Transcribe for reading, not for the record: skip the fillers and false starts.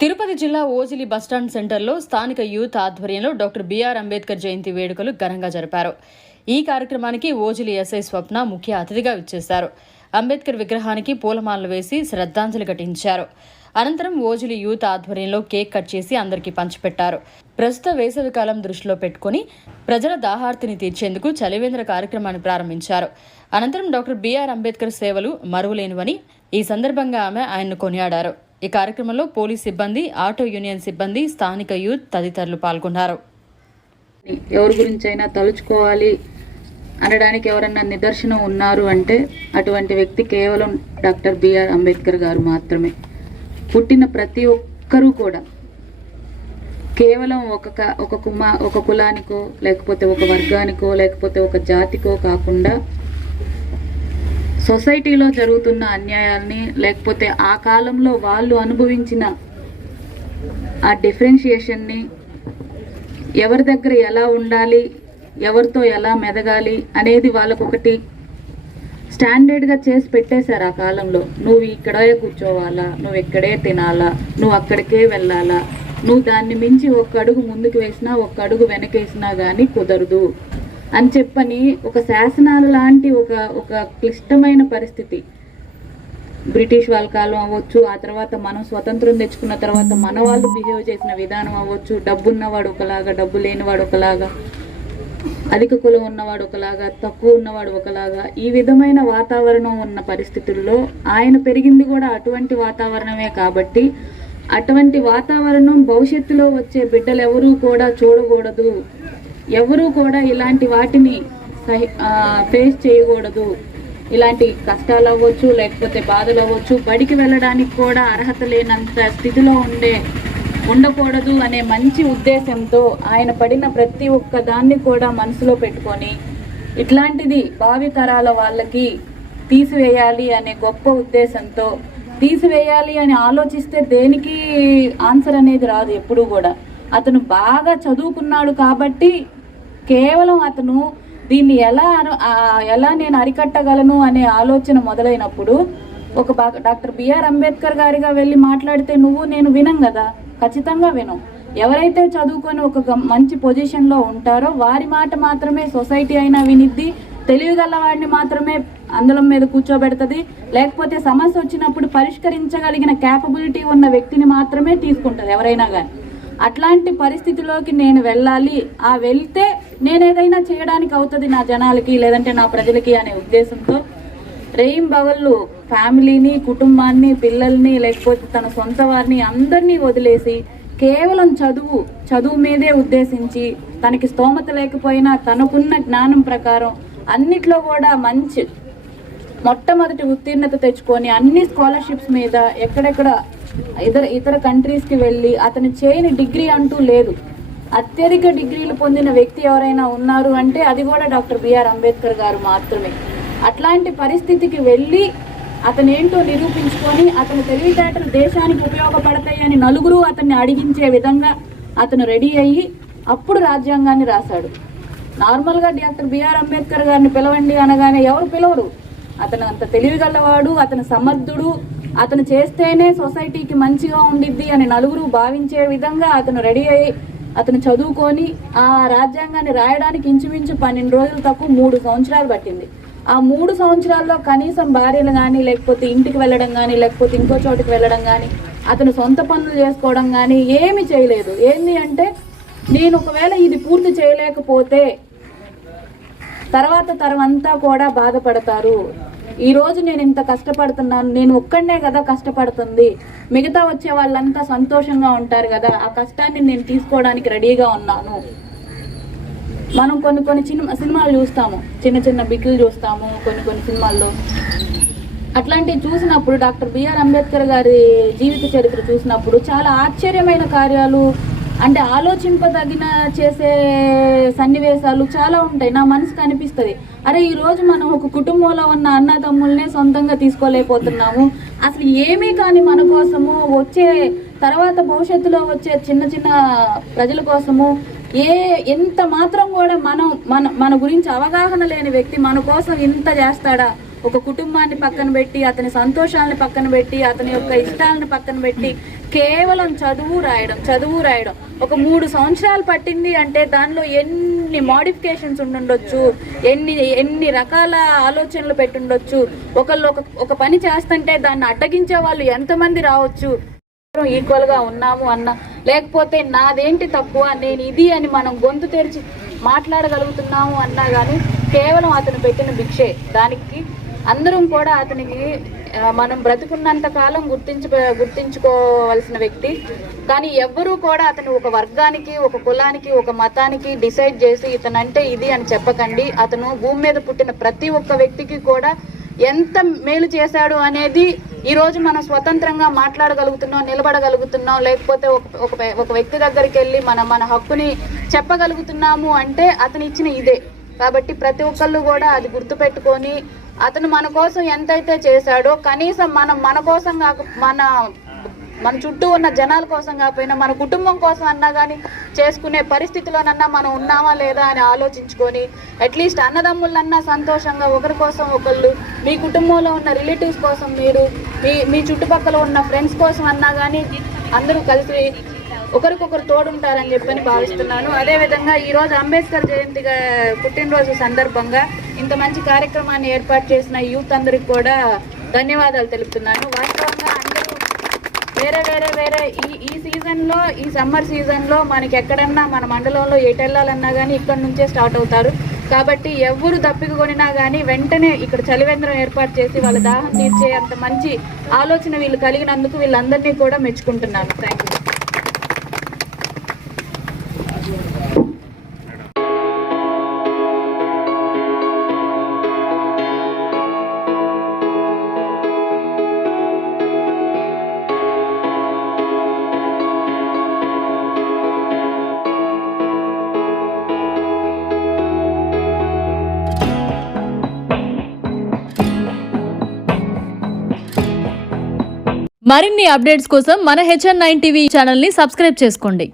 తిరుపతి జిల్లా ఓజిలి బస్టాండ్ సెంటర్లో స్థానిక యూత్ ఆధ్వర్యంలో డాక్టర్ బిఆర్ అంబేద్కర్ జయంతి వేడుకలు ఘనంగా జరిపారు. ఈ కార్యక్రమానికి ఓజిలి ఎస్ఐ స్వప్న ముఖ్య అతిథిగా విచ్చేశారు. అంబేద్కర్ విగ్రహానికి పూలమాలలు వేసి శ్రద్ధాంజలి ఘటించారు. అనంతరం ఓజిలి యూత్ ఆధ్వర్యంలో కేక్ కట్ చేసి అందరికీ పంచిపెట్టారు. ప్రస్తుత వేసవికాలం దృష్టిలో పెట్టుకుని ప్రజల దాహార్తిని తీర్చేందుకు చలివేంద్ర కార్యక్రమాన్ని ప్రారంభించారు. అనంతరం డాక్టర్ బిఆర్ అంబేద్కర్ సేవలు మరువలేనివని ఈ సందర్భంగా ఆమె ఆయన్ను కొనియాడారు. ఈ కార్యక్రమంలో పోలీస్ సిబ్బంది, ఆటో యూనియన్ సిబ్బంది, స్థానిక యూత్ తదితరులు పాల్గొన్నారు. ఎవరి గురించైనా తలుచుకోవాలి అనడానికి ఎవరన్నా నిదర్శనం ఉన్నారు అంటే అటువంటి వ్యక్తి కేవలం డాక్టర్ బిఆర్ అంబేద్కర్ గారు మాత్రమే. పుట్టిన ప్రతి ఒక్కరూ కూడా కేవలం ఒక కులానికో లేకపోతే ఒక వర్గానికో లేకపోతే ఒక జాతికో కాకుండా సొసైటీలో జరుగుతున్న అన్యాయాల్ని లేకపోతే ఆ కాలంలో వాళ్ళు అనుభవించిన ఆ డిఫరెన్షియేషన్ని, ఎవరి దగ్గర ఎలా ఉండాలి, ఎవరితో ఎలా మెదగాలి అనేది వాళ్ళకొకటి స్టాండర్డ్గా చేసి పెట్టేశారు. ఆ కాలంలో నువ్వు ఇక్కడే కూర్చోవాలా, నువ్వు ఇక్కడే తినాలా, నువ్వు అక్కడికే వెళ్ళాలా, నువ్వు దాన్ని మించి ఒక్క అడుగు ముందుకు వేసినా ఒక్క అడుగు వెనకేసినా కానీ కుదరదు అని చెప్పని ఒక శాసనాలు లాంటి ఒక క్లిష్టమైన పరిస్థితి. బ్రిటిష్ వాళ్ళ కాలం అవ్వచ్చు, ఆ తర్వాత మనం స్వతంత్రం తెచ్చుకున్న తర్వాత మన వాళ్ళు బిహేవ్ చేసిన విధానం అవ్వచ్చు, డబ్బున్నవాడు ఒకలాగా, డబ్బు లేనివాడు ఒకలాగా, అధిక కులం ఉన్నవాడు ఒకలాగా, తక్కువ ఉన్నవాడు ఒకలాగా, ఈ విధమైన వాతావరణం ఉన్న పరిస్థితుల్లో ఆయన పెరిగింది కూడా అటువంటి వాతావరణమే. కాబట్టి అటువంటి వాతావరణం భవిష్యత్తులో వచ్చే బిడ్డలు ఎవరూ కూడా చూడకూడదు, ఎవరూ కూడా ఇలాంటి వాటిని ఫేస్ చేయకూడదు, ఇలాంటి కష్టాలు అవ్వచ్చు లేకపోతే బాధలు అవ్వచ్చు, బడికి వెళ్ళడానికి కూడా అర్హత లేనంత స్థితిలో ఉండకూడదు అనే మంచి ఉద్దేశంతో ఆయన పడిన ప్రతి ఒక్క దాన్ని కూడా మనసులో పెట్టుకొని ఇట్లాంటిది భావితరాల వాళ్ళకి తీసివేయాలి అనే గొప్ప ఉద్దేశంతో, తీసివేయాలి అని ఆలోచిస్తే దేనికి ఆన్సర్ అనేది రాదు ఎప్పుడూ కూడా. అతను బాగా చదువుకున్నాడు కాబట్టి కేవలం అతను దీన్ని ఎలా నేను అరికట్టగలను అనే ఆలోచన మొదలైనప్పుడు డాక్టర్ బిఆర్ అంబేద్కర్ గారిగా వెళ్ళి మాట్లాడితే నువ్వు నేను వినం కదా, ఖచ్చితంగా వినం. ఎవరైతే చదువుకొని ఒక మంచి పొజిషన్లో ఉంటారో వారి మాట మాత్రమే సొసైటీ అయినా వినిద్ది, తెలివిగల వాడిని మాత్రమే అందలం మీద కూర్చోబెడుతుంది, లేకపోతే సమస్య వచ్చినప్పుడు పరిష్కరించగలిగిన క్యాపబిలిటీ ఉన్న వ్యక్తిని మాత్రమే తీసుకుంటుంది ఎవరైనా కానీ. అట్లాంటి పరిస్థితిలోకి నేను వెళ్ళాలి, వెళ్తే నేనేదైనా చేయడానికి అవుతుంది నా జనాలకి లేదంటే నా ప్రజలకి అనే ఉద్దేశంతో రేయింబవళ్ళు ఫ్యామిలీని, కుటుంబాన్ని, పిల్లల్ని లేకపోతే తన సొంత వారిని అందరినీ వదిలేసి కేవలం చదువు మీదే ఉద్దేశించి తనకి స్తోమత లేకపోయినా తనకున్న జ్ఞానం ప్రకారం అన్నిట్లో కూడా మంచి మొట్టమొదటి ఉత్తీర్ణత తెచ్చుకొని అన్ని స్కాలర్షిప్స్ మీద ఎక్కడెక్కడ ఇతర కంట్రీస్కి వెళ్ళి అతను చేయని డిగ్రీ అంటూ లేదు. అత్యధిక డిగ్రీలు పొందిన వ్యక్తి ఎవరైనా ఉన్నారు అంటే అది కూడా డాక్టర్ బిఆర్ అంబేద్కర్ గారు మాత్రమే. అట్లాంటి పరిస్థితికి వెళ్ళి అతను ఏంటో నిరూపించుకొని అతని తెలివితేటలు దేశానికి ఉపయోగపడతాయి అని నలుగురు అతన్ని అడిగించే విధంగా అతను రెడీ అయ్యి అప్పుడు రాజ్యాంగాన్ని రాశాడు. నార్మల్గా డాక్టర్ బిఆర్ అంబేద్కర్ గారిని పిలవండి అనగానే ఎవరు పిలవరు. అతను అంత తెలివిగలవాడు, అతను సమర్థుడు, అతను చేస్తేనే సొసైటీకి మంచిగా ఉండిద్ది అని నలుగురు భావించే విధంగా అతను రెడీ అయ్యి అతను చదువుకొని ఆ రాజ్యాంగాన్ని రాయడానికి ఇంచుమించు 12 రోజులు తక్కువ 3 సంవత్సరాలు పట్టింది. ఆ 3 సంవత్సరాల్లో కనీసం భార్యలు కానీ లేకపోతే ఇంటికి వెళ్ళడం కానీ లేకపోతే ఇంకో చోటుకి వెళ్ళడం కానీ అతను సొంత పనులు చేసుకోవడం కానీ ఏమి చేయలేదు. ఏంది అంటే నేను ఒకవేళ ఇది పూర్తి చేయలేకపోతే తర్వాత తరమంతా కూడా బాధపడతారు. ఈరోజు నేను ఇంత కష్టపడుతున్నాను, నేను ఒక్కడనే కదా కష్టపడుతుంది, మిగతా వచ్చే వాళ్ళంతా సంతోషంగా ఉంటారు కదా, ఆ కష్టాన్ని నేను తీసుకోవడానికి రెడీగా ఉన్నాను. మనం కొన్ని సినిమాలు చూస్తాము, చిన్న బిట్లు చూస్తాము కొన్ని సినిమాల్లో. అట్లాంటివి చూసినప్పుడు డాక్టర్ బిఆర్ అంబేద్కర్ గారి జీవిత చరిత్ర చూసినప్పుడు చాలా ఆశ్చర్యమైన కార్యాలు, అంటే ఆలోచింపదగిన చేసే సన్నివేశాలు చాలా ఉంటాయి. నా మనసుకు అనిపిస్తుంది, అరే ఈరోజు మనం ఒక కుటుంబంలో ఉన్న అన్నదమ్ముల్నే సొంతంగా తీసుకోలేకపోతున్నాము, అసలు ఏమీ కానీ మన కోసము వచ్చే తర్వాత భవిష్యత్తులో వచ్చే చిన్న ప్రజల కోసము ఎంత మాత్రం కూడా మన గురించి అవగాహన లేని వ్యక్తి మన కోసం ఇంత చేస్తాడా, ఒక కుటుంబాన్ని పక్కన పెట్టి, అతని సంతోషాలను పక్కన పెట్టి, అతని యొక్క ఇష్టాలను పక్కన పెట్టి కేవలం చదువు రాయడం ఒక 3 సంవత్సరాలు పట్టింది అంటే దానిలో ఎన్ని మోడిఫికేషన్స్ ఉండుండొచ్చు, ఎన్ని రకాల ఆలోచనలు పెట్టుండొచ్చు. ఒక పని చేస్తుంటే దాన్ని అడ్డగించే వాళ్ళు ఎంతమంది రావచ్చు. ఈక్వల్ గా ఉన్నాము అన్న, లేకపోతే నాదేంటి తక్కువ, నేను ఇది అని మనం గొంతు తెరిచి మాట్లాడగలుగుతున్నాము అన్నా కానీ కేవలం అతను పెట్టిన భిక్షే. దానికి అందరం కూడా అతనికి మనం బ్రతుకున్నంత కాలం గుర్తించుకోవాల్సిన వ్యక్తి. కానీ ఎవ్వరూ కూడా అతను ఒక వర్గానికి, ఒక కులానికి, ఒక మతానికి డిసైడ్ చేసి ఇతనంటే ఇది అని చెప్పకండి. అతను భూమి మీద పుట్టిన ప్రతి ఒక్క వ్యక్తికి కూడా ఎంత మేలు చేశాడు అనేది ఈరోజు మనం స్వతంత్రంగా మాట్లాడగలుగుతున్నాం, నిలబడగలుగుతున్నాం, లేకపోతే ఒక వ్యక్తి దగ్గరికి వెళ్ళి మన హక్కుని చెప్పగలుగుతున్నాము అంటే అతను ఇచ్చిన ఇదే. కాబట్టి ప్రతి ఒక్కళ్ళు కూడా అది గుర్తుపెట్టుకొని అతను మన కోసం ఎంతైతే చేశాడో కనీసం మన కోసం కాక మన చుట్టూ ఉన్న జనాల కోసం కాకపోయినా మన కుటుంబం కోసం అన్నా కానీ చేసుకునే పరిస్థితిలోనన్నా మనం ఉన్నామా లేదా అని ఆలోచించుకొని అట్లీస్ట్ అన్నదమ్ములన్నా సంతోషంగా ఒకరి కోసం ఒకళ్ళు, మీ కుటుంబంలో ఉన్న రిలేటివ్స్ కోసం మీరు, మీ చుట్టుపక్కల ఉన్న ఫ్రెండ్స్ కోసం అన్నా కానీ అందరూ కలిసి ఒకరికొకరు తోడుంటారని చెప్పని భావిస్తున్నాను. అదేవిధంగా ఈరోజు అంబేద్కర్ జయంతి పుట్టినరోజు సందర్భంగా ఇంత మంచి కార్యక్రమాన్ని ఏర్పాటు చేసిన యూత్ అందరికి కూడా ధన్యవాదాలు తెలుపుతున్నాను. వాస్తవంగా అందరూ వేరే ఈ సీజన్లో, ఈ సమ్మర్ సీజన్లో మనకి ఎక్కడన్నా మన మండలంలో ఎటు వెళ్ళాలన్నా కానీ ఇక్కడ నుంచే స్టార్ట్ అవుతారు. కాబట్టి ఎవరు దప్పిక కొనినా కానీ వెంటనే ఇక్కడ చలివేంద్రం ఏర్పాటు చేసి వాళ్ళ దాహం తీర్చే అంత మంచి ఆలోచన వీళ్ళు కలిగినందుకు వీళ్ళందరినీ కూడా మెచ్చుకుంటున్నాను. Thank you. మరిన్ని అప్డేట్స్ కోసం మన HN9 టీవీ ఛానల్ని సబ్స్క్రైబ్ చేసుకోండి.